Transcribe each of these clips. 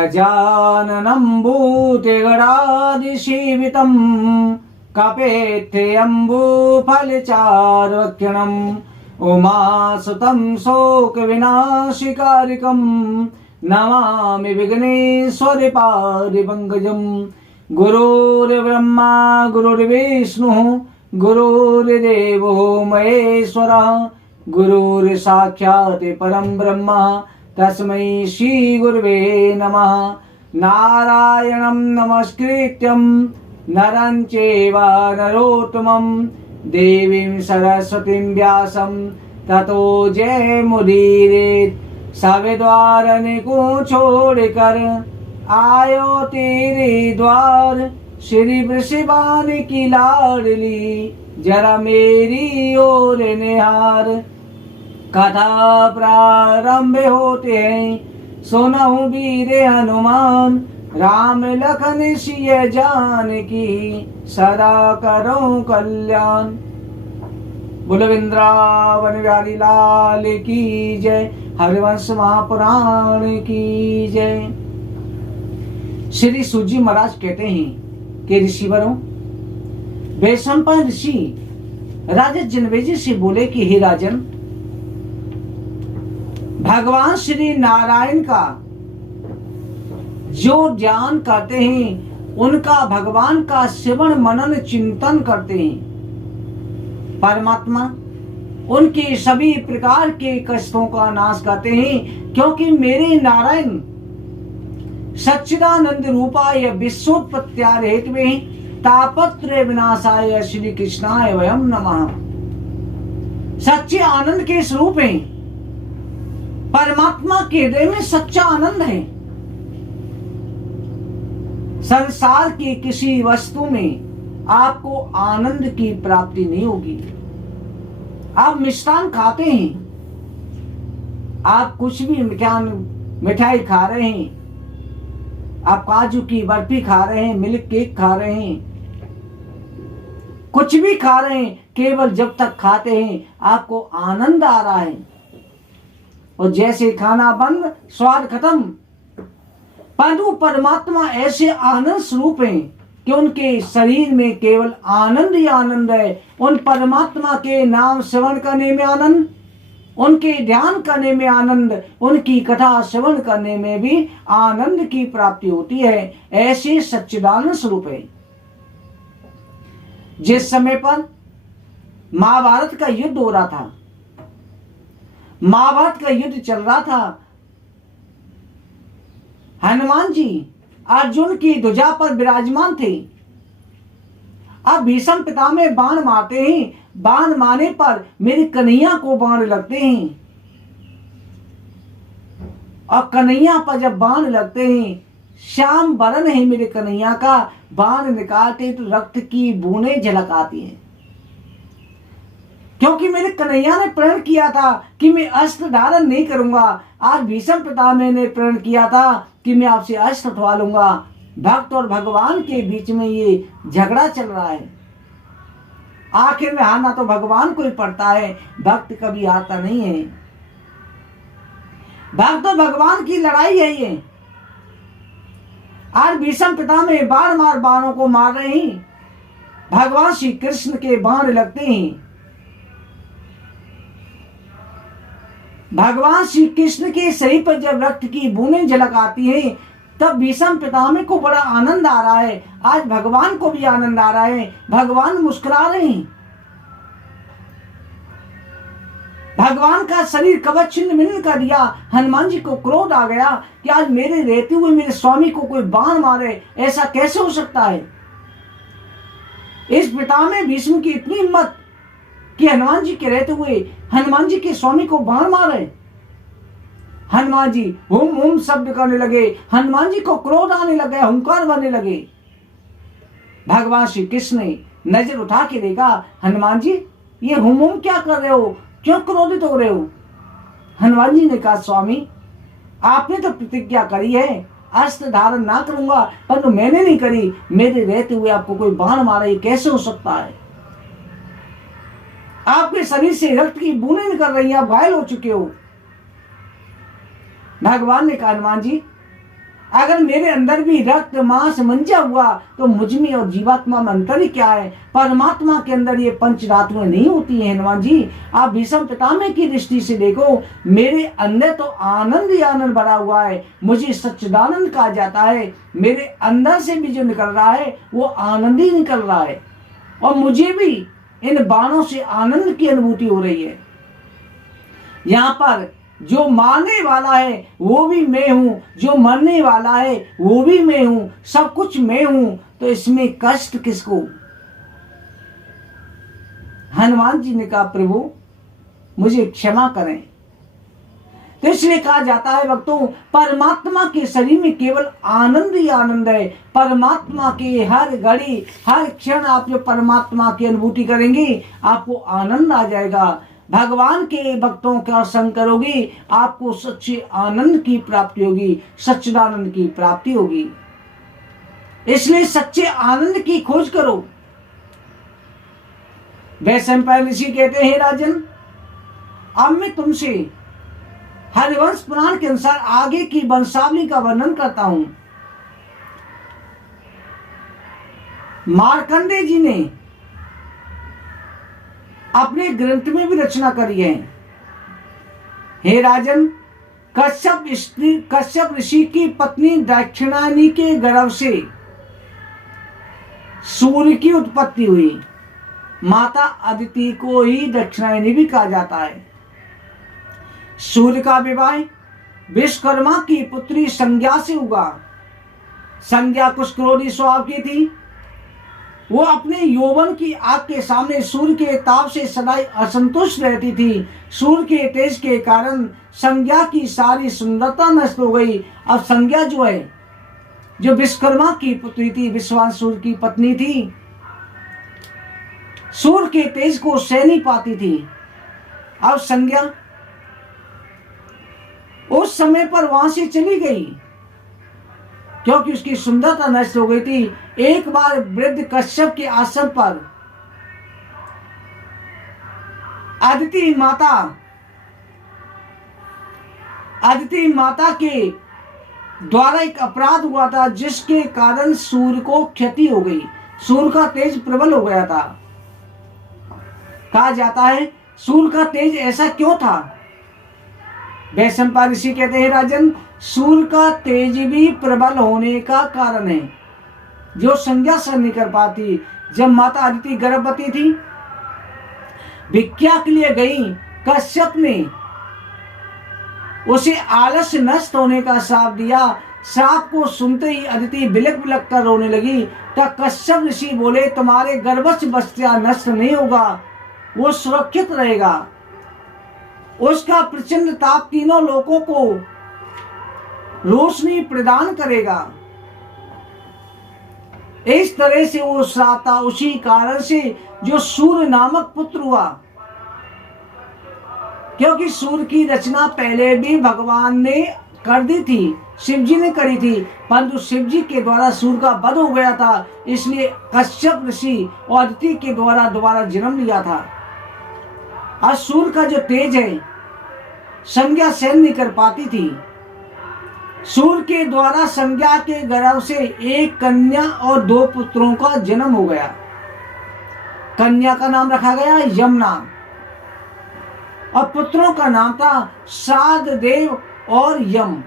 गजाननं भूतगणादिसेवितं कपेत्यम्बुफलचार्वक्षणम् उमासुतं शोकविनाशिकारिकं नमामि विघ्नेश्वरपादिपङ्कजं। गुरुर्ब्रह्मा गुरुर्विष्णुः गुरुर्देवो महेश्वरः गुरुर्साक्षात् परं ब्रह्म तस्मै श्री गुरुवे नमः। नारायणं नमस्कृत्यं नरं चैव नरोत्तमं देवीं सरस्वतीं व्यासं ततो जयमुदीरयेत्। सविद्वार को छोड़कर आयो तेरे द्वार, श्री वृषभानु की लाडली जरा मेरी ओर निहार। कथा प्रारंभ होते हैं सुनहु वीर हनुमान, राम लखन सिय जानकी सदा करो कल्याण। बोलो वृंदावन बिहारी लाल की जय, हरिवंश महापुराण की जय। श्री सूत जी महाराज कहते हैं कि ऋषिवरों, वैशंपायन ऋषि राजा जनमेजय से बोले कि हे राजन, भगवान श्री नारायण का जो ध्यान करते हैं, उनका भगवान का श्रवण मनन चिंतन करते हैं, परमात्मा उनके सभी प्रकार के कष्टों का नाश करते हैं, क्योंकि मेरे नारायण सच्चिदानंद रूपाय विश्वोत्पत्त्याय हेतवे तापत्रय विनाशाय श्री कृष्णाय वयम नमः। सच्चे आनंद के स्वरूप हैं। परमात्मा के हृदय में सच्चा आनंद है। संसार की किसी वस्तु में आपको आनंद की प्राप्ति नहीं होगी। आप मिष्टान खाते हैं, आप कुछ भी मिठाई खा रहे हैं, आप काजू की बर्फी खा रहे हैं, मिल्क केक खा रहे हैं, कुछ भी खा रहे हैं, केवल जब तक खाते हैं आपको आनंद आ रहा है, और जैसे खाना बंद स्वाद खत्म। परंतु परमात्मा ऐसे आनंद स्वरूप हैं कि उनके शरीर में केवल आनंद ही आनंद है। उन परमात्मा के नाम श्रवण करने में आनंद, उनके ध्यान करने में आनंद, उनकी कथा श्रवण करने में भी आनंद की प्राप्ति होती है। ऐसे सच्चिदानंद स्वरूप है। जिस समय पर महाभारत का युद्ध हो रहा था, महाभारत का युद्ध चल रहा था, हनुमान जी अर्जुन की ध्वजा पर विराजमान थे। अब भीष्म पितामह बाण मारते हैं, बाण मारने पर मेरे कन्हैया को बाण लगते हैं, और कन्हैया पर जब बाण लगते हैं, श्याम वरण है मेरे कन्हैया का, बाण निकालते तो रक्त की बूंदें झलक आती हैं। क्योंकि मेरे कन्हैया ने प्रण किया था कि मैं अस्त्र धारण नहीं करूंगा। आज भीष्म पितामह ने प्रण किया था कि मैं आपसे अस्त्र उठवा लूंगा। भक्त और भगवान के बीच में ये झगड़ा चल रहा है। आखिर में हारना तो भगवान को ही पड़ता है, भक्त कभी हारता नहीं है। भक्त और भगवान की लड़ाई है ये। आज भीष्म पितामह बाणों को मार रहे हैं, भगवान श्री कृष्ण के बाण लगते हैं। भगवान श्री कृष्ण के शरीर पर जब रक्त की बूंदें झलक आती हैं, तब भीष्म पितामह को बड़ा आनंद आ रहा है। आज भगवान को भी आनंद आ रहा है, भगवान मुस्कुरा रहे हैं। भगवान का शरीर कवच छिन्न भिन्न कर दिया। हनुमान जी को क्रोध आ गया कि आज मेरे रहते हुए मेरे स्वामी को कोई बाण मारे, ऐसा कैसे हो सकता है। इस पितामह भीष्म की इतनी हिम्मत कि हनुमान जी के रहते हुए हनुमान जी के स्वामी को बाण मारे। हनुमान जी हुम हुम शब्द करने लगे, हनुमान जी को क्रोध आने लगे, हुंकार भरने लगे। भगवान श्री कृष्ण ने नजर उठा के देखा, हनुमान जी ये हुम हुम क्या कर रहे हो, क्यों क्रोधित हो रहे हो। हनुमान जी ने कहा, स्वामी आपने तो प्रतिज्ञा करी है अस्त्र धारण ना करूंगा, परंतु मैंने नहीं करी। मेरे रहते हुए आपको कोई बाण मारे, ये कैसे हो सकता है। आपके शरीर से रक्त की बूंदें निकल रही हैं, आप घायल हो चुके हो। भगवान ने कहा, हनुमान जी अगर मेरे अंदर भी रक्त मांस मंजा हुआ तो मुझ में और जीवात्मा में अंतर ही क्या है? परमात्मा के अंदर ये पंच धातुएं नहीं होती हैं हनुमान जी। आप भीष्म पितामह की दृष्टि से देखो, मेरे अंदर तो आनंद ही आनंद भरा हुआ है, मुझे सच्चिदानंद कहा जाता है। मेरे अंदर से भी जो निकल रहा है वो आनंद ही निकल रहा है, और मुझे भी इन बाणों से आनंद की अनुभूति हो रही है। यहाँ पर जो मारने वाला है वो भी मैं हूं, जो मरने वाला है वो भी मैं हूं, सब कुछ मैं हूं, तो इसमें कष्ट किसको? हनुमान जी ने कहा प्रभु मुझे क्षमा करें। तो इसलिए कहा जाता है भक्तों, परमात्मा के शरीर में केवल आनंद ही आनंद है। परमात्मा के हर घड़ी हर क्षण आप जो परमात्मा की अनुभूति करेंगे आपको आनंद आ जाएगा। भगवान के भक्तों का संग करोगे आपको सच्चे आनंद की प्राप्ति होगी, सच्चिदानंद की प्राप्ति होगी। इसलिए सच्चे आनंद की खोज करो। वैशंपायन ऋषि कहते हैं, राजन अब मैं तुमसे हरिवंश पुराण के अनुसार आगे की वंशावली का वर्णन करता हूं। मार्कंडेय जी ने अपने ग्रंथ में भी रचना करी है। हे राजन, कश्यप ऋषि की पत्नी दक्षिणायनी के गर्भ से सूर्य की उत्पत्ति हुई। माता अदिति को ही दक्षिणायनी भी कहा जाता है। सूर्य का विवाह विश्वकर्मा की पुत्री संज्ञा से हुआ। संज्ञा कुछ क्रोधी स्वभाव की थी। वो अपने यौवन की आग के सामने सूर्य के ताप से सदैव असंतुष्ट रहती थी। सूर्य के तेज के कारण संज्ञा की सारी सुंदरता नष्ट हो गई। अब संज्ञा जो है, जो विश्वकर्मा की पुत्री थी, विश्वासुर की पत्नी थी, सूर्य के तेज को सह नहीं पाती थी। अब संज्ञा उस समय पर वहां से चली गई क्योंकि उसकी सुंदरता नष्ट हो गई थी। एक बार वृद्ध कश्यप के आश्रम पर अदिति माता के द्वारा एक अपराध हुआ था जिसके कारण सूर्य को क्षति हो गई। सूर्य का तेज प्रबल हो गया था। कहा जाता है सूर्य का तेज ऐसा क्यों था? वैशंपायन ऋषि कहते हैं, राजन सूर्य का तेज भी प्रबल होने का कारण है जो संज्ञा सहन नहीं कर पाती। जब माता अदिति गर्भवती थी, भिक्षा के लिए गई, कश्यप ने उसे आलस्य नष्ट होने का श्राप दिया। श्राप को सुनते ही अदिति बिलक बिलक कर रोने लगी। तब कश्यप ऋषि बोले, तुम्हारे गर्भस्थ बच्चा नष्ट नहीं होगा, वो सुरक्षित रहेगा। उसका प्रचंड ताप तीनों लोगों को रोशनी प्रदान करेगा। इस तरह से वो श्राप था। उसी कारण से जो सूर्य नामक पुत्र हुआ, क्योंकि सूर्य की रचना पहले भी भगवान ने कर दी थी, शिव जी ने करी थी, परंतु शिव जी के द्वारा सूर्य का वध हो गया था। इसलिए कश्यप ऋषि और अदिति के द्वारा दोबारा जन्म लिया था। और सूर्य का जो तेज है संज्ञा सहन नहीं कर पाती थी। सूर्य के द्वारा संज्ञा के गर्भ से एक कन्या और 2 पुत्रों का जन्म हो गया। कन्या का नाम रखा गया यमुना और पुत्रों का नाम था श्राद्धदेव और यम।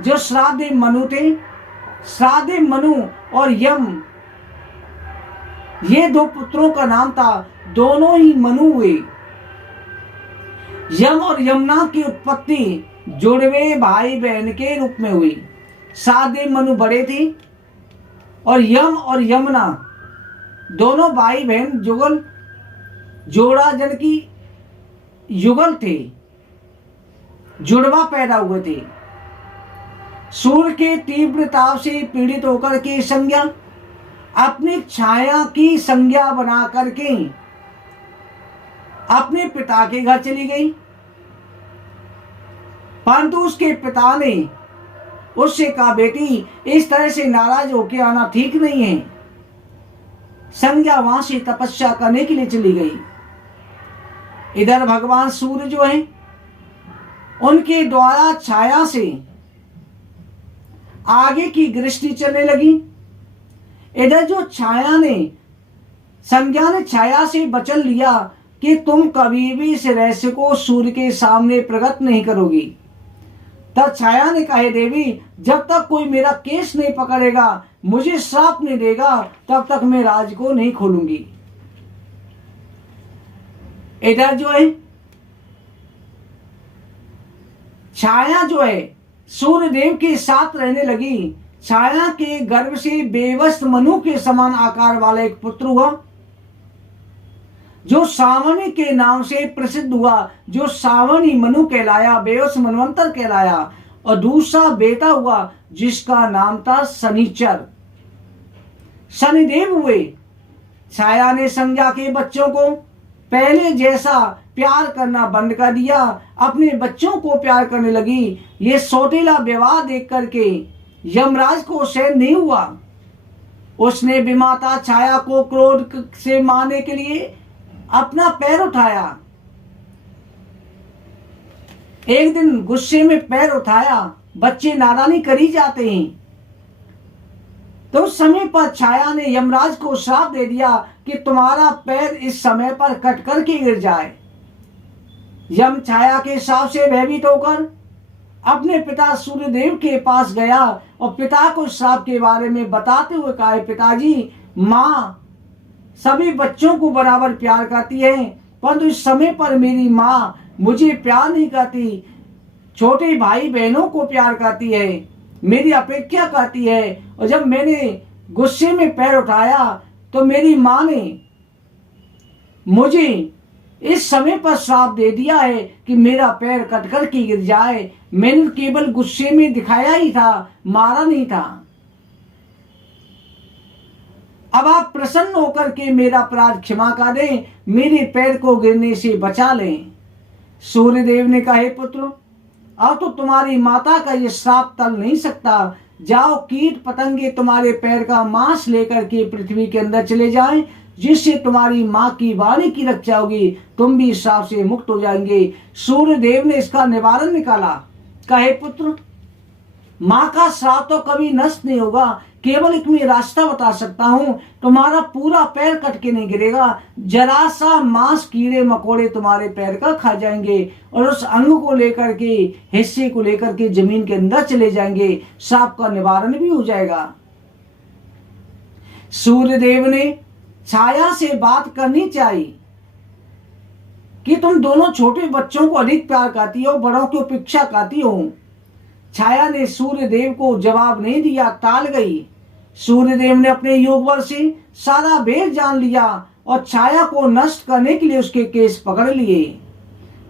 जो श्राद्धदेव मनु थे, श्राद्धदेव मनु और यम, ये 2 पुत्रों का नाम था। दोनों ही मनु हुए। यम और यमुना की उत्पत्ति जुड़वे भाई बहन के रूप में हुई। श्राद्धदेव मनु बड़े थे और यम और यमुना दोनों भाई बहन जोड़ा जन की युगल थे, जुड़वा पैदा हुए थे। सूर्य के तीव्र ताप से पीड़ित होकर के संज्ञा अपनी छाया की संज्ञा बना करके अपने पिता के घर चली गई, परंतु उसके पिता ने उससे कहा, बेटी इस तरह से नाराज होकर आना ठीक नहीं है। संज्ञा वहां से तपस्या करने के लिए चली गई। इधर भगवान सूर्य जो है उनके द्वारा छाया से आगे की दृष्टि चलने लगी। इधर जो छाया ने, संज्ञा ने छाया से वचन लिया कि तुम कभी भी इस रहस्य को सूर्य के सामने प्रकट नहीं करोगी। तब छाया ने कहा, देवी जब तक कोई मेरा केस नहीं पकड़ेगा, मुझे श्राप नहीं देगा, तब तक मैं राज को नहीं खोलूंगी। इधर जो है छाया जो है सूर्य देव के साथ रहने लगी। छाया के गर्भ से बेवस्त मनु के समान आकार वाला एक पुत्र हुआ, जो सावनी के नाम से प्रसिद्ध हुआ, जो सावनी मनु कहलाया, बेवस मनवंतर कहलाया। और दूसरा बेटा हुआ जिसका नाम था शनिचर, शनिदेव हुए। छाया ने संज्ञा के बच्चों को पहले जैसा प्यार करना बंद कर दिया, अपने बच्चों को प्यार करने लगी। ये सौतेला व्यवहार देख करके यमराज को सहन नहीं हुआ। उसने विमाता छाया को क्रोध से मारने के लिए अपना पैर उठाया। एक दिन गुस्से में पैर उठाया। बच्चे नादानी करी जाते हैं, तो उस समय पर छाया ने यमराज को श्राप दे दिया कि तुम्हारा पैर इस समय पर कट करके गिर जाए। यम छाया के श्राप से भयभीत होकर अपने पिता सूर्यदेव के पास गया और पिता को श्राप के बारे में बताते हुए कहा, पिताजी, माँ सभी बच्चों को बराबर प्यार करती है, परंतु इस समय पर मेरी माँ मुझे प्यार नहीं करती, छोटे भाई बहनों को प्यार करती है, मेरी अपेक्षा करती है। और जब मैंने गुस्से में पैर उठाया तो मेरी माँ ने मुझे इस समय पर श्राप दे दिया है कि मेरा पैर कट कर के गिर जाए। मैंने केवल गुस्से में दिखाया ही था, मारा नहीं था। अब आप प्रसन्न होकर के मेरा अपराध क्षमा कर दें, मेरे पैर को गिरने से बचा लें। सूर्यदेव ने कहा, पुत्र अब तो तुम्हारी माता का ये श्राप टल नहीं सकता। जाओ, कीट पतंगे तुम्हारे पैर का मांस लेकर के पृथ्वी के अंदर चले जाएं, जिससे तुम्हारी माँ की वाणी की रक्षा होगी, तुम भी श्राप से मुक्त हो जाएंगे। सूर्यदेव ने इसका निवारण निकाला। कहे, पुत्र माँ का श्राप तो कभी नष्ट नहीं होगा, केवल एक मैं रास्ता बता सकता हूँ, तुम्हारा पूरा पैर कट के नहीं गिरेगा, जरा सा मांस कीड़े मकोड़े तुम्हारे पैर का खा जाएंगे और उस अंग को लेकर के, हिस्से को लेकर के जमीन के अंदर चले जाएंगे, श्राप का निवारण भी हो जाएगा। सूर्यदेव ने छाया से बात करनी चाहिए कि तुम दोनों छोटे बच्चों को अधिक प्यार करती हो, बड़ों की उपेक्षा करती हो। छाया ने सूर्यदेव को जवाब नहीं दिया, टाल गई। सूर्यदेव ने अपने योग बल से सारा भेद जान लिया और छाया को नष्ट करने के लिए उसके केस पकड़ लिए।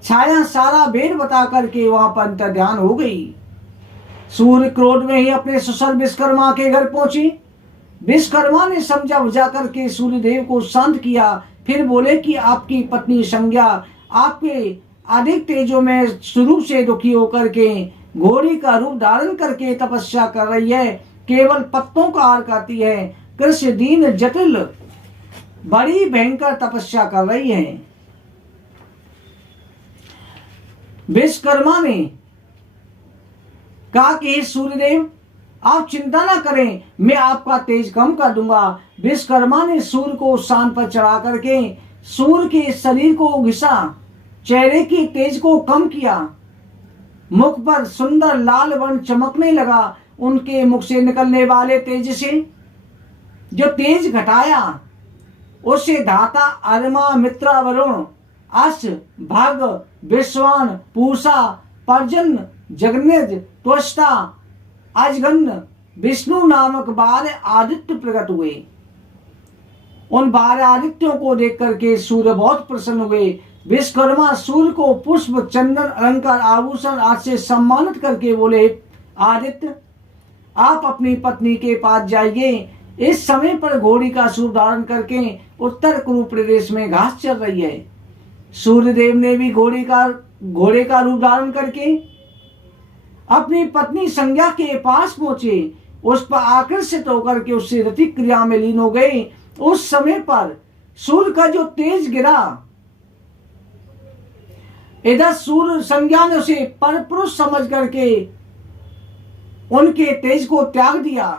छाया सारा भेद बता करके वहां पर अंतर्ध्यान हो गई। सूर्य क्रोध में ही अपने ससुर विश्वकर्मा के घर पहुंची। विश्वकर्मा ने समझा बुझा करके सूर्यदेव को शांत किया। फिर बोले कि आपकी पत्नी संज्ञा आपके अधिक तेजों में शुरू से दुखी होकर के घोड़ी का रूप धारण करके तपस्या कर रही है, केवल पत्तों का आहार खाती है, कृष्ण दीन जटिल बड़ी भयंकर तपस्या कर रही है। विश्वकर्मा ने कहा कि सूर्यदेव आप चिंता ना करें, मैं आपका तेज कम कर दूंगा। विश्वकर्मा ने सूर्य को शान पर चढ़ा करके सूर्य के शरीर को घिसा, चेहरे की तेज को कम किया। मुख पर सुंदर लाल वर्ण चमकने लगा। उनके मुख से निकलने वाले तेज से जो तेज घटाया, उससे धाता अरमा मित्रा वरुण अश भग विश्वान पूषा पर्जन जगन्यज त्वष्टा अजगन्न विष्णु नामक 12 आदित्य प्रकट हुए। उन 12 आदित्यों को देख करके सूर्य बहुत प्रसन्न हुए। विश्वकर्मा सूर्य को पुष्प चंदन अलंकार आभूषण आदि से सम्मानित करके बोले, आदित्य आप अपनी पत्नी के पास जाइए। इस समय पर घोड़ी का रूप धारण करके उत्तर कुरु प्रदेश में घास चल रही है। सूर्यदेव ने भी घोड़े का रूप धारण करके अपनी पत्नी संज्ञा के पास पहुंचे। उस पर आकर्षित होकर के उससे रतिक क्रिया में लीन हो गए। उस समय पर सूर्य का जो तेज गिरा, इधर सूर्य संज्ञा ने उसे परपुरुष समझ करके उनके तेज को त्याग दिया,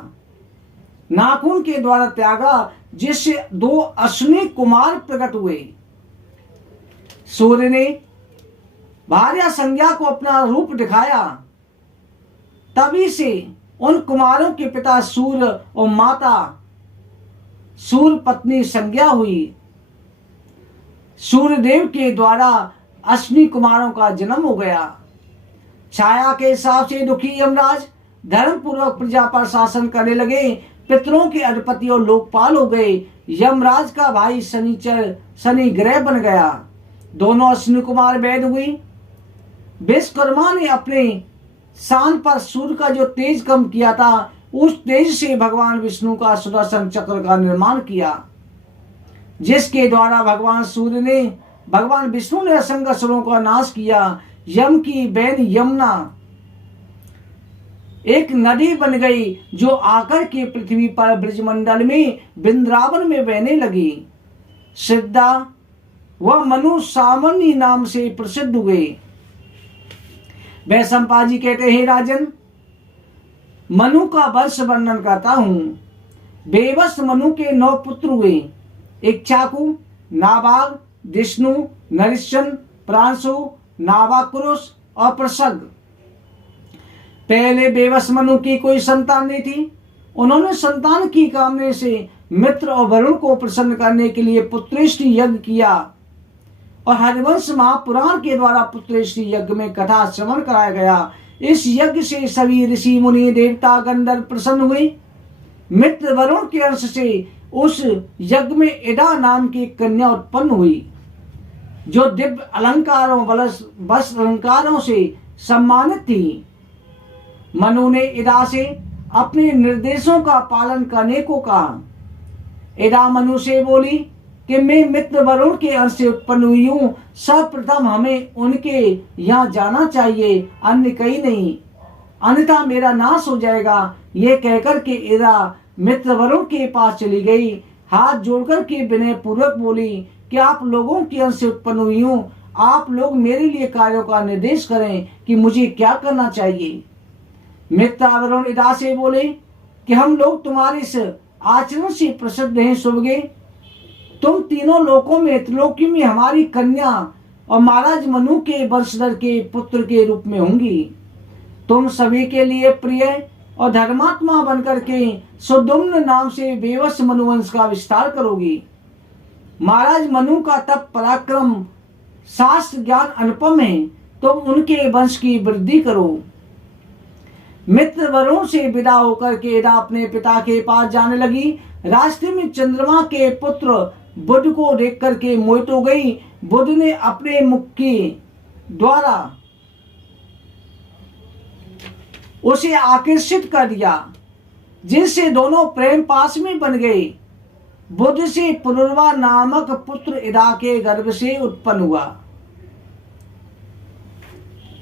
नाखून के द्वारा त्यागा, जिससे 2 अश्विनी कुमार प्रकट हुए। सूर्य ने भार्या संज्ञा को अपना रूप दिखाया, तभी से उन कुमारों के पिता सूर्य और माता सूर्य पत्नी संज्ञा हुई। सूर्यदेव के द्वारा अश्विनी कुमारों का जन्म हो गया। छाया के हिसाब से दुखी यमराज धर्म पूर्वक प्रजा पर शासन करने लगे। पितरों के अधिपति और लोकपाल हो गए। यमराज का भाई शनि ग्रह बन गया। दोनों अश्विनी कुमार वैद हुई। विश्वकर्मा ने अपने शान पर सूर्य का जो तेज कम किया था, उस तेज से भगवान विष्णु का सुदर्शन चक्र का निर्माण किया, जिसके द्वारा भगवान विष्णु ने असंख्य असुरों का नाश किया। यम की बहन यमुना एक नदी बन गई, जो आकर के पृथ्वी पर ब्रजमंडल में वृंदावन में बहने लगी। सिद्धा व मनु सामान्य नाम से प्रसिद्ध हुए। वैशंपा जी कहते हैं, राजन, मनु का वंश वर्णन करता हूं। बेवस मनु के 9 पुत्र हुए, इक्ष्वाकु, नाभाग, विष्णु, नरिशन, प्रांशु, नाभाकुरुष और प्रसग। पहले बेवस मनु की कोई संतान नहीं थी। उन्होंने संतान की कामना से मित्र और वरुण को प्रसन्न करने के लिए पुत्रेष्टि यज्ञ किया, और हरिवंश महापुराण के द्वारा पुत्रेष्टि यज्ञ में कथा श्रवण कराया गया। इस यज्ञ से सभी ऋषि मुनि देवता गंधर्व प्रसन्न हुए। मित्र वरुण के अंश से उस यज्ञ में इडा नाम की कन्या उत्पन्न हुई, जो दिव्य अलंकारों वस्त्र अलंकारों से सम्मानित थी। मनु ने इडा से अपने निर्देशों का पालन करने को कहा। इडा मनु से बोली कि मैं मित्र वरुण के अंश से उत्पन्न हुई हूँ, सर्वप्रथम हमें उनके यहाँ जाना चाहिए, अन्य कहीं नहीं, अन्यथा मेरा नाश हो जाएगा। ये कहकर के इडा मित्र वरुण के पास चली गई। हाथ जोड़कर के विनय पूर्वक बोली कि आप लोगों के अंश से उत्पन्न हुई हूँ, आप लोग मेरे लिए कार्यों का निर्देश करें कि मुझे क्या करना चाहिए। मित्र वरुण इडा से बोले कि हम लोग तुम्हारे इस आचरण से प्रसिद्ध हैं सुभगे। तुम तीनों लोकों में, त्रिलोकी में हमारी कन्या और महाराज मनु के वंशधर के पुत्र के रूप में होंगी। तुम सभी के लिए प्रिय और धर्मात्मा बनकर के सुदुम्न नाम से बेवस मनुवंश का विस्तार करोगी। महाराज मनु का तप पराक्रम शास्त्र ज्ञान अनुपम है, तुम उनके वंश की वृद्धि करो। मित्र वरुण से विदा होकर के इडा अपने पिता के पास जाने लगी। रास्ते में चंद्रमा के पुत्र बुध को देख करके मोहित हो गई। बुध ने अपने मुख के द्वारा उसे आकर्षित कर दिया, जिनसे दोनों प्रेम पास में बन गए। बुध से पुनर्वा नामक पुत्र इडा के गर्भ से उत्पन्न हुआ।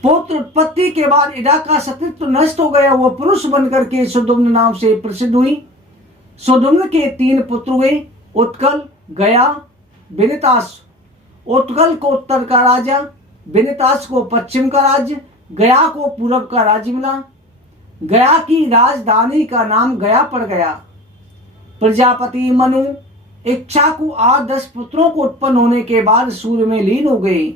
पुत्र उत्पत्ति के बाद इडा का सतीत्व नष्ट हो गया। वो पुरुष बनकर के सुदुम्न नाम से प्रसिद्ध हुई। सुदुम्न के 3 पुत्र हुए, उत्कल, गया, विनितास। उत्कल को उत्तर का राजा, विनितास को पश्चिम का राज्य, गया को पूर्व का राज्य मिला। गया की राजधानी का नाम गया पड़ गया। प्रजापति मनु इक्ष्वाकु 8-10 पुत्रों को उत्पन्न होने के बाद सूर्य में लीन हो गए।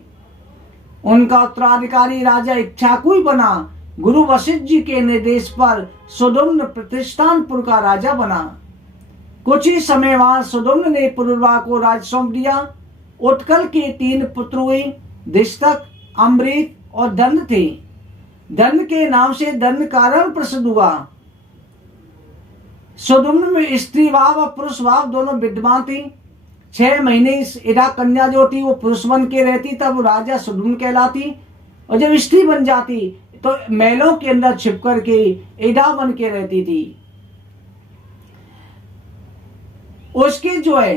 उनका उत्तराधिकारी राजा इक्ष्वाकु ही बना। गुरु वशिष्ठ जी के निर्देश पर सुदुम्न प्रतिष्ठानपुर का राजा बना। कुछ ही समय बाद सुदुम्न ने पुरुरवा को राज सौंप दिया। उत्कल के 3 पुत्र हुए, दिष्टक, अम्बरीक और दंड थे। दंड के नाम से दंड कारण प्रसिद्ध हुआ। सुदुम्न में स्त्री भाव और पुरुष भाव दोनों विद्यमान थी। 6 महीने इस इडा कन्या जो थी वो पुरुष बन के रहती, तब राजा सुदुम्न कहलाती, और जब स्त्री बन जाती तो महलों के अंदर छिप करके इडा बन के रहती थी। उसके जो है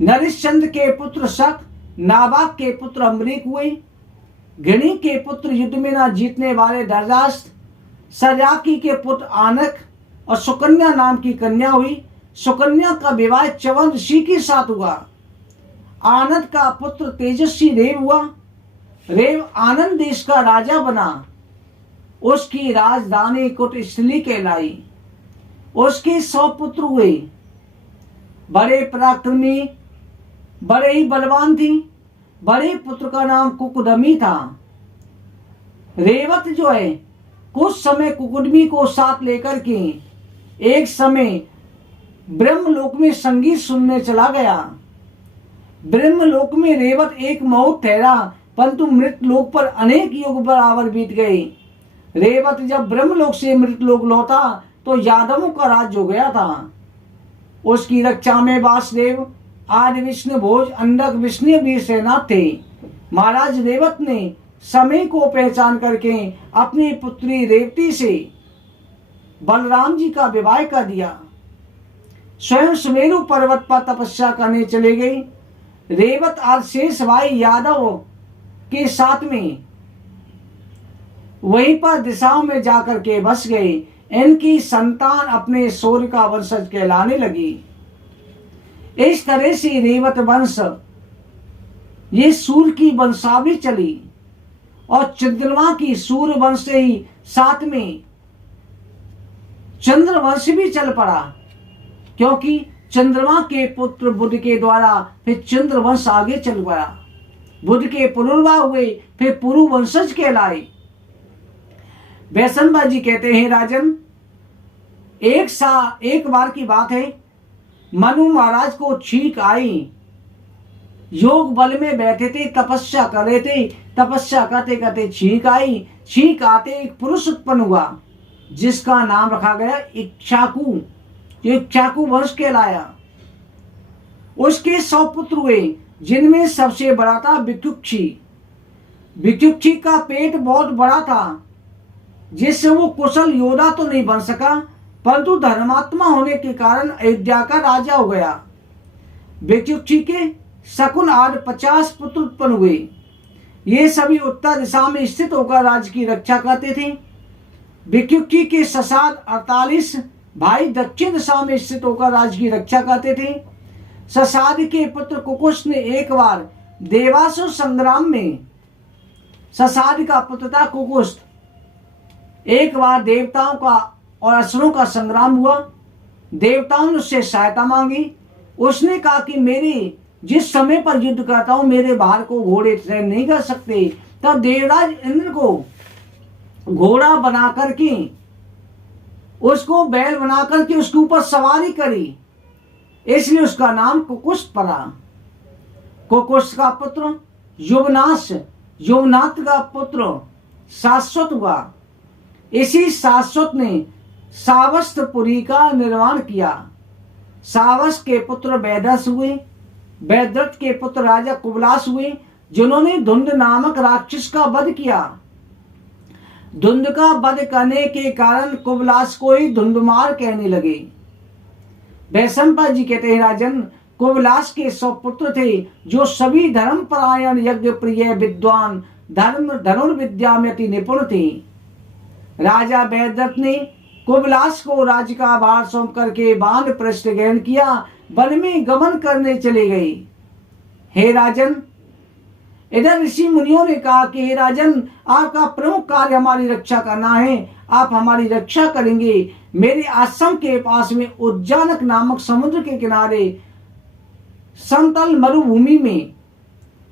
नरिश्चंद्र के पुत्र शक, नाभाग के पुत्र अम्बरीक हुए, घृणी के पुत्र युद्ध में न जीतने वाले धर्राष्ट्र, सजाकी के पुत्र आनक और सुकन्या नाम की कन्या हुई। सुकन्या का विवाह च्यवन ऋषि के साथ हुआ। आनंद का पुत्र तेजस्वी रेव हुआ। रेव आनंद देश का राजा बना। उसकी राजधानी कुटस्थली कहलाई। उसके 100 पुत्र हुए, बड़े पराक्रमी, बड़े ही बलवान थी। बड़े पुत्र का नाम कुकुदमी था। रेवत जो है कुछ समय कुकुदमी को साथ लेकर के एक समय ब्रह्मलोक में संगीत सुनने चला गया। ब्रह्मलोक में रेवत एक मौत ठहरा, परंतु मृत लोक पर अनेक युग बराबर बीत गए। रेवत जब ब्रह्मलोक से मृत लोक लौटा तो यादवों का राज्य हो गया था। उसकी रक्षा में वासुदेव, आदि विष्णु भोज, अंडक, विष्णु भी सेनाथ थे। महाराज रेवत ने समय को पहचान करके अपनी पुत्री रेवती से बलराम जी का विवाह कर दिया। स्वयं सुमेरु पर्वत पर तपस्या करने चले गई। रेवत आज शेष भाई यादव के साथ में वहीं पर दिशाओं में जाकर के बस गए। इनकी संतान अपने सूर्य का वंशज कहलाने लगी। इस तरह से रेवत वंश ये सूर्य की वंशावली चली और चंद्रमा की सूर्य वंश से ही साथ में चंद्रवंश भी चल पड़ा, क्योंकि चंद्रमा के पुत्र बुध के द्वारा फिर चंद्रवंश आगे चल गया। बुध के पुनर्वा हुए, फिर पुरु वंशज कहलाए। वैष्णव जी कहते हैं, राजन एक बार की बात है, मनु महाराज को छींक आई। योग बल में बैठे थे, तपस्या कर रहे थे। तपस्या करते करते छींक आई। छींक आते एक पुरुष उत्पन्न हुआ जिसका नाम रखा गया इक्ष्वाकु। इक्ष्वाकु वंश कहलाया। उसके 100 पुत्र हुए, जिनमें सबसे बड़ा था विकुक्षी। विकुक्षी का पेट बहुत बड़ा था, जिससे वो कुशल योद्धा तो नहीं बन सका, परंतु धर्मात्मा होने के कारण अयोध्या का राजा हो गया। विकुक्षी के शकुन आदि 50 पुत्र उत्पन्न हुए। ये सभी उत्तर दिशा में स्थित होकर राज्य की रक्षा करते थे। विकुक्षी के ससाद 48 भाई दक्षिण दिशा में स्थित होकर राज्य की रक्षा करते थे। ससाद के पुत्र कुकुश ने एक बार देवासुर संग्राम में, ससाद का पुत्र था कुकुश, एक बार देवताओं का और असुरों का संग्राम हुआ। देवताओं ने उससे सहायता मांगी। उसने कहा कि मेरे जिस समय पर युद्ध करता हूं, मेरे भार को घोड़े सहन नहीं कर सकते। तब देवराज इंद्र को घोड़ा बना करके, उसको बैल बना करके उसके ऊपर सवारी करी, इसलिए उसका नाम कुकुश पड़ा। कुकुश का पुत्र युवनाश, युवनाथ का पुत्र शाश्वत हुआ। इसी शाश्वत ने सावस्तपुरी का निर्माण किया। सावस के पुत्र वैदस हुए। वैदत के पुत्र राजा कुबलास हुए, जिन्होंने धुंध नामक राक्षस का वध किया। धुंध का वध करने के कारण कुबलास को ही धुंधमार कहने लगे। वैशंपा जी कहते हैं, राजन कुबलास के 100 पुत्र थे, जो सभी धर्मपरायण, यज्ञ प्रिय, विद्वान, धनुर्विद्या में अति निपुण थे। राजा वैदत ने कुबलास को राज्य का भार सौंप करके वानप्रस्थ ग्रहण किया, वन में गमन करने चले गए। हे राजन, इधर ऋषि मुनियों ने कहा कि हे राजन, आपका प्रमुख कार्य हमारी रक्षा करना है, आप हमारी रक्षा करेंगे। मेरे आश्रम के पास में उज्जानक नामक समुद्र के किनारे समतल मरुभूमि में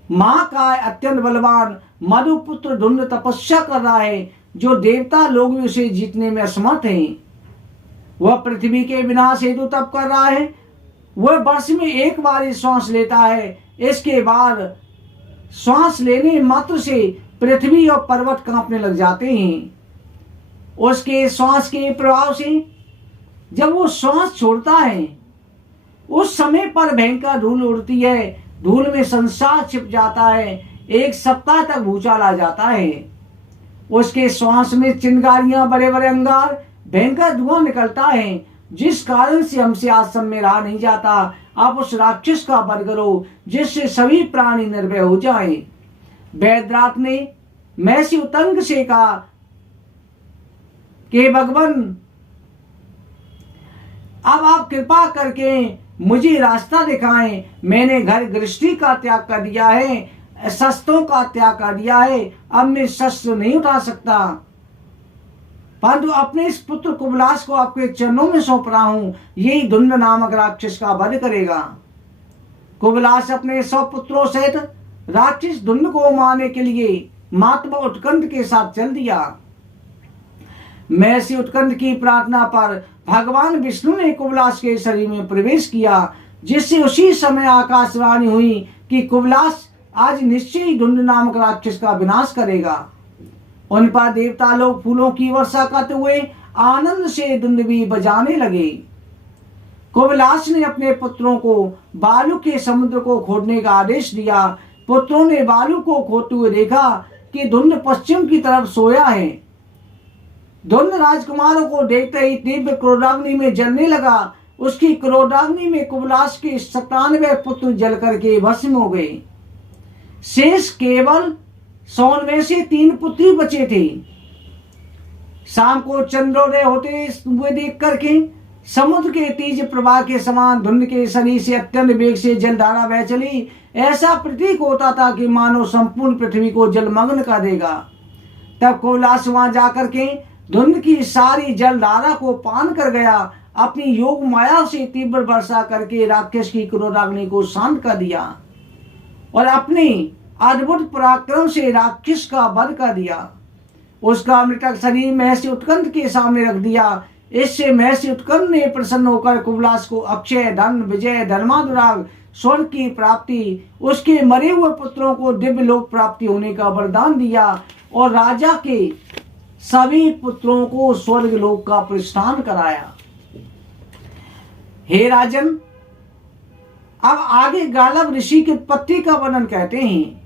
महाकाय अत्यंत बलवान मधुपुत्र धुंध तपस्या कर रहा है, जो देवता लोग भी उसे जीतने में असमर्थ हैं। वह पृथ्वी के विनाश हेतु तप कर रहा है। वह वर्ष में एक बार ही श्वास लेता है। इसके बाद श्वास लेने मात्र से पृथ्वी और पर्वत कांपने लग जाते हैं। उसके श्वास के प्रभाव से जब वो श्वास छोड़ता है, उस समय पर भयंकर धूल उड़ती है। धूल में संसार छिप जाता है। 1 सप्ताह तक भूचाल आ जाता है। उसके श्वास में चिंगारियां, बड़े बड़े अंगार, भयंकर धुआं निकलता है, जिस कारण से हमसे आश्रम में रहा नहीं जाता। आप उस राक्षस का वध करो, जिससे सभी प्राणी निर्भय हो जाएं। वैद्यनाथ ने महर्षि उतंग से कहा कि भगवान, अब आप कृपा करके मुझे रास्ता दिखाएं। मैंने घर गृहस्थी का त्याग कर दिया है, शस्त्रों का त्याग कर दिया है, अब मैं शस्त्र नहीं उठा सकता। परंतु अपने इस पुत्र कुबलास को आपके चरणों में सौंप रहा हूं, यही धुंध नामक राक्षस का वध करेगा। कुबलास अपने 100 पुत्रों सहित राक्षस धुंध को मारने के लिए मातम उत्कंठ के साथ चल दिया। महर्षि उत्कंठ की प्रार्थना पर भगवान विष्णु ने कुबलास के शरीर में प्रवेश किया, जिससे उसी समय आकाशवाणी हुई कि कुबलास आज निश्चय ही धुंध नामक राक्षस का विनाश करेगा। उन पर देवता लोग फूलों की वर्षा करते हुए आनंद से धुंध भी बजाने लगे। कुबलास ने अपने पुत्रों को बालू के समुद्र को खोदने का आदेश दिया। पुत्रों ने बालू को खोदते हुए देखा कि धुंध पश्चिम की तरफ सोया है। धुंध राजकुमारों को देखते ही तीव्र क्रोधाग्नि में जलने लगा। उसकी क्रोधाग्नि में कुबलास के 97 पुत्र जल करके भस्म हो गए। शेष केवल 100 में से 3 पुत्री बचे थे। शाम को चंद्रोदय होते हुए देख करके समुद्र के तेज प्रवाह के समान धुंध के शरीर से अत्यंत वेग से जलधारा बह चली। ऐसा प्रतीक होता था कि मानो संपूर्ण पृथ्वी को जलमग्न कर देगा। तब कुबलास वहां जाकर के धुंध की सारी जलधारा को पान कर गया। अपनी योग माया से तीव्र वर्षा करके राक्षस की क्रोधाग्नि को शांत कर दिया और अपने अद्भुत पराक्रम से राक्षस का वध कर दिया। उसका मृतक शरीर महर्षि उत्कंठ के सामने रख दिया। इससे महर्षि उत्कंठ ने प्रसन्न होकर कुबलास को अक्षय धन, विजय, धर्मानुराग, स्वर्ग की प्राप्ति, उसके मरे हुए पुत्रों को दिव्य लोक प्राप्ति होने का वरदान दिया और राजा के सभी पुत्रों को स्वर्ग लोक का प्रस्थान कराया। हे राजन, अब आगे गालब ऋषि की उत्पत्ति का वर्णन कहते हैं।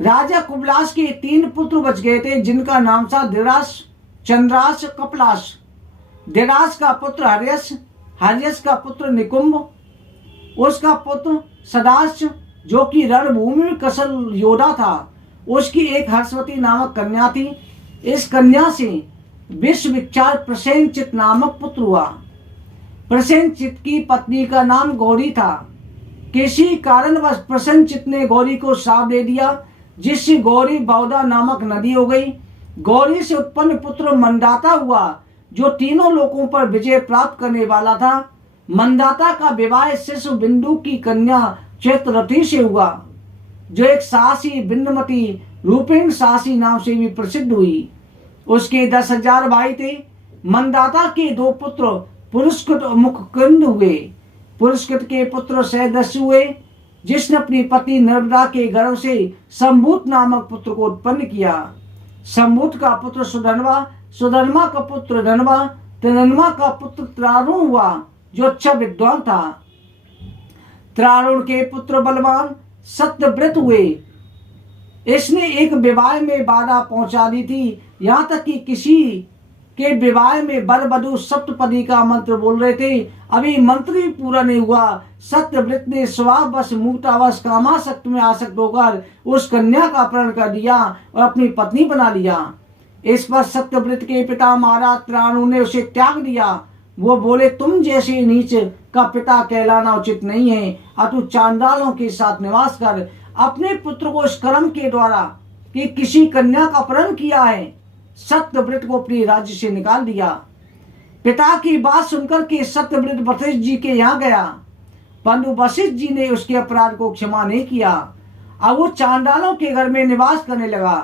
राजा कुबलास के 3 पुत्र बच गए थे, जिनका नाम था धृतराष्ट्र, चंद्रास, कपलास। धृतराष्ट्र का पुत्र हर्यश, हर्यश का पुत्र निकुंभ, उसका पुत्र सदाश्च जो कि रणभूमि में कसल योद्धा था। उसकी एक हर्षवती नामक कन्या थी। इस कन्या से विश्वविख्यात प्रसेनचित नामक पुत्र हुआ। प्रसेनचित की पत्नी का नाम गौरी था। किसी कारणवश प्रसेनचित ने गौरी को श्राप दे दिया, जिससे गौरी बौदा नामक नदी हो गई। गौरी से उत्पन्न पुत्र मंदाता हुआ, जो तीनों लोकों पर विजय प्राप्त करने वाला था। मंदाता का विवाह शिशु बिंदु की कन्या चैत्ररथी से हुआ, जो एक साहसी बिंदुमती रूपेण साहसी नाम से भी प्रसिद्ध हुई। उसके 10,000 भाई थे। मंदाता के 2 पुत्र पुरुषकृत और मुखकृंद हुए। पुरुषकृत के पुत्र सहदस्यु हुए, जिसने अपनी पत्नी नर्मदा के गर्भ से संभूत नामक पुत्र को उत्पन्न किया। संभूत का पुत्र सुधर्मा, सुधर्मा का पुत्र धनवा, धनवा का पुत्र त्रारुण हुआ, जो अच्छा विद्वान था। त्रारुण के पुत्र बलवान सत्यव्रत हुए। इसने एक विवाह में बाधा पहुंचा दी थी, यहाँ तक कि किसी के विवाह में वर वधू सप्तपदी का मंत्र बोल रहे थे। अभी मंत्र ही पूरा नहीं हुआ, सत्यव्रत ने स्वभाववश मूर्तावश कामासक्त में आसक्त होकर उस कन्या का अपहरण कर दिया और अपनी पत्नी बना लिया। इस पर सत्यव्रत के पिता महाराज त्राणु ने उसे त्याग दिया। वो बोले, तुम जैसे नीच का पिता कहलाना उचित नहीं है, अतु चांडालों के साथ निवास कर। अपने पुत्र को इस कर्म के द्वारा कि किसी कन्या का अपहरण किया है, सत्यव्रत को अपने राज्य से निकाल दिया। पिता की बात सुनकर के सत्यव्रत वशिष्ठ जी के यहाँ गया, परंतु वशिष्ठ जी ने उसके अपराध को क्षमा नहीं किया। अब वो चांडालों के घर में निवास करने लगा।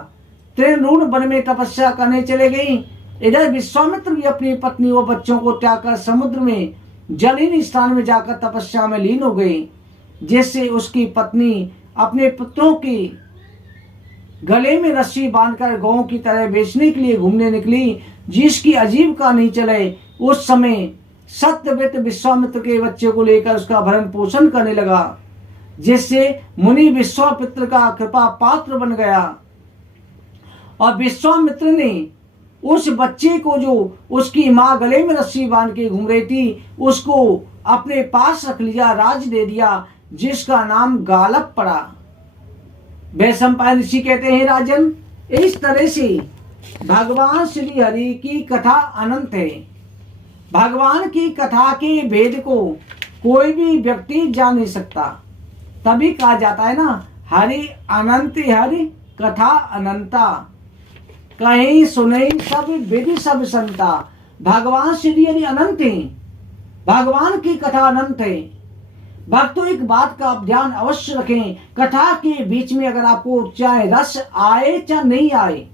तृणरूण वन में तपस्या करने चले गई। इधर विश्वामित्र भी अपनी पत्नी व बच्चों को त्याग कर समुद्र में जलीन स्थान में जाकर तपस्या में लीन हो गई, जिससे उसकी पत्नी अपने पुत्रों की गले में रस्सी बांधकर गौ की तरह बेचने के लिए घूमने निकली, जिसकी आजीविका नहीं चले। उस समय सत्यव्रत विश्वामित्र के बच्चे को लेकर उसका भरण पोषण करने लगा, जिससे मुनि विश्वामित्र का कृपा पात्र बन गया। और विश्वामित्र ने उस बच्चे को, जो उसकी माँ गले में रस्सी बांध के घूम रही थी, उसको अपने पास रख लिया, राज दे दिया, जिसका नाम गालब पड़ा। वैशंपायन ऋषि कहते हैं, राजन, इस तरह से भगवान श्री हरि की कथा अनंत है। भगवान की कथा के भेद को कोई भी व्यक्ति जान नहीं सकता। तभी कहा जाता है ना, हरि अनंत हरि कथा अनंता। कहीं सुने सब विधि सब संता। भगवान श्री हरि अनंत हैं, भगवान की कथा अनंत है। भक्तों एक बात का आप ध्यान अवश्य रखें, कथा के बीच में अगर आपको चाहे रस आए चाहे नहीं आए,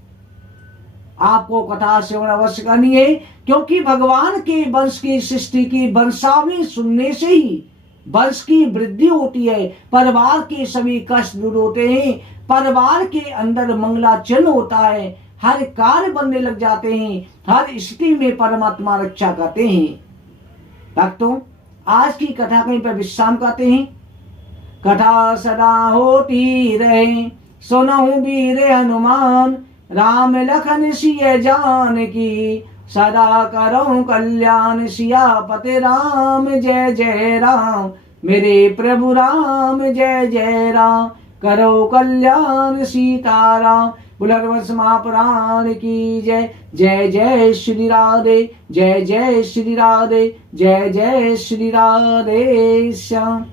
आपको कथा सेवन अवश्य करनी है, क्योंकि भगवान के वंश की सृष्टि की वंशावली सुनने से ही वंश की वृद्धि होती है, परिवार के सभी कष्ट दूर होते हैं, परिवार के अंदर मंगलाचरण होता है, हर कार्य बनने लग जाते हैं, हर स्थिति में परमात्मा रक्षा करते हैं। भक्तों आज की कथा कहीं पर विश्राम करते हैं। कथा सदा होती रहे सुनहु वीर हनुमान, राम लखन सिय जानकी, सदा करो कल्याण सियापति राम। जय जय राम मेरे प्रभु राम, जय जय राम करो कल्याण सीताराम। बुलरवंश महापुराण की जय। जय जय श्री राधे, जय जय श्री राधे, जय जय श्री राधे श्याम।